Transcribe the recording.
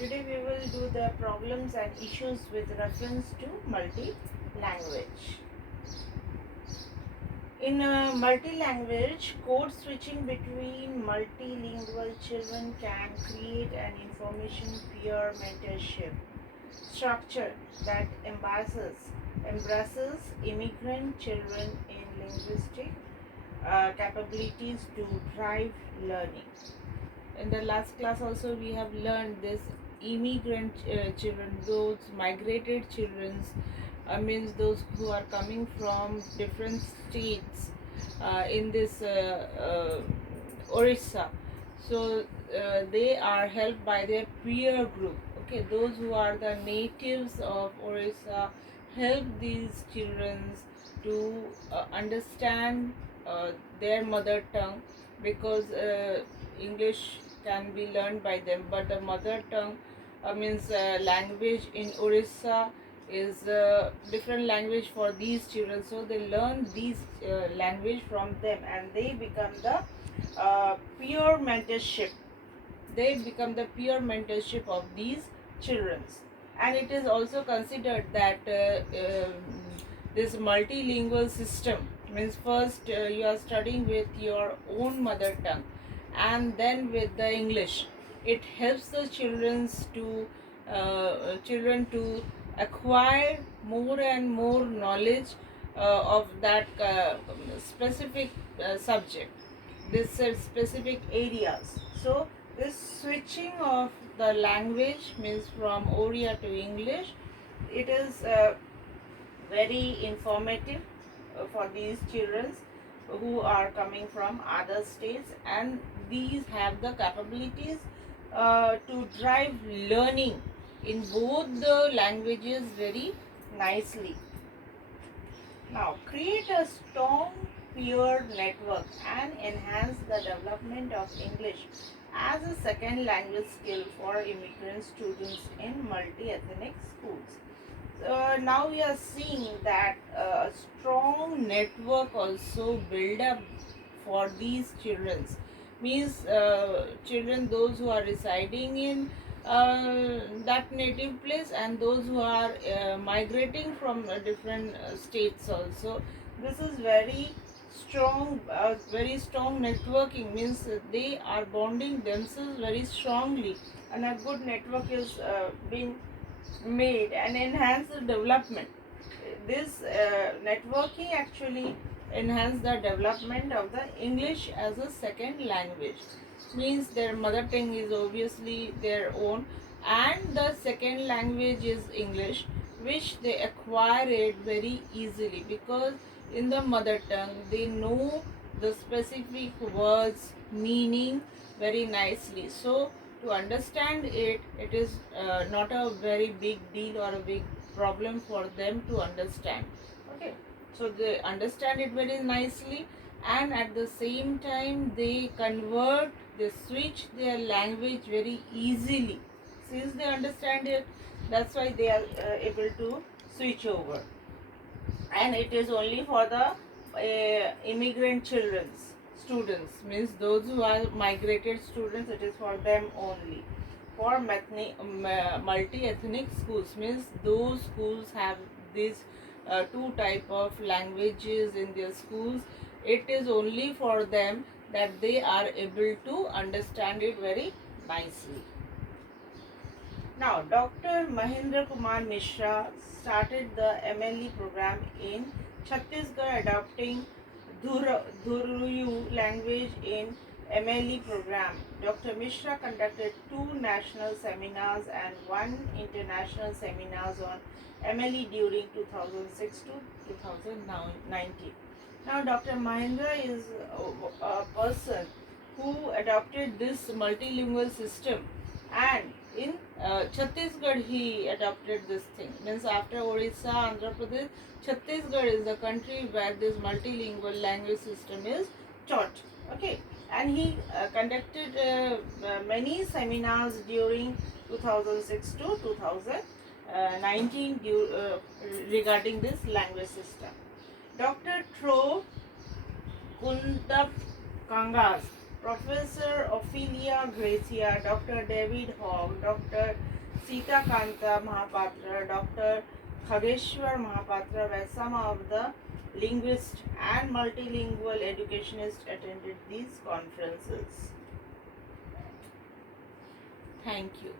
Today we will do the problems and issues with reference to multi-language. In multi-language, code switching between multilingual children can create an information peer mentorship structure that embraces immigrant children in linguistic capabilities to drive learning. In the last class also we have learned this immigrant children, those migrated children, means those who are coming from different states in this Orissa. So they are helped by their peer group. Okay, those who are the natives of Orissa help these children to understand their mother tongue, because English can be learned by them, but the mother tongue means language in Orissa is a different language for these children. So they learn these language from them, and they become the peer mentorship. They become the peer mentorship of these children. And it is also considered that this multilingual system means first you are studying with your own mother tongue and then with the English. It helps the children to acquire more and more knowledge of that specific subject, this specific areas. So this switching of the language means from Oriya to English, it is very informative for these children who are coming from other states, and these have the capabilities to drive learning in both the languages very nicely. Now, create a strong peer network and enhance the development of English as a second language skill for immigrant students in multi-ethnic schools. Now we are seeing that a strong network also build up for these children, means children those who are residing in that native place and those who are migrating from different states also. This is very strong networking, means they are bonding themselves very strongly, and a good network is being made and enhance the development. This networking actually enhance the development of the English as a second language, means their mother tongue is obviously their own, and the second language is English, which they acquire it very easily, because in the mother tongue they know the specific words meaning very nicely. So to understand it, it is not a very big deal or a big problem for them to understand. Okay, so they understand it very nicely, and at the same time they switch their language very easily. Since they understand it, that's why they are able to switch over. And it is only for the immigrant children's students, means those who are migrated students, it is for them only. For multi-ethnic schools, means those schools have these two type of languages in their schools, it is only for them that they are able to understand it very nicely. Now, Dr. Mahendra Kumar Mishra started the MLE program in Chhattisgarh, adopting Dhuriyu language in MLE program. Dr. Mishra conducted 2 national seminars and 1 international seminars on MLE during 2006 to 2019. Now, Dr. Mahendra is a person who adopted this multilingual system, and in Chhattisgarh he adopted this thing, means after Orissa, Andhra Pradesh, Chhattisgarh is the country where this multilingual language system is taught. Okay, and he conducted many seminars during 2006 to 2019 regarding this language system. Dr. Tro Kundap Kangas Professor Ophelia Gracia, Dr. David Hogg, Dr. Sita Kanta Mahapatra, Dr. Khageshwar Mahapatra were some of the linguists and multilingual educationists attended these conferences. Thank you.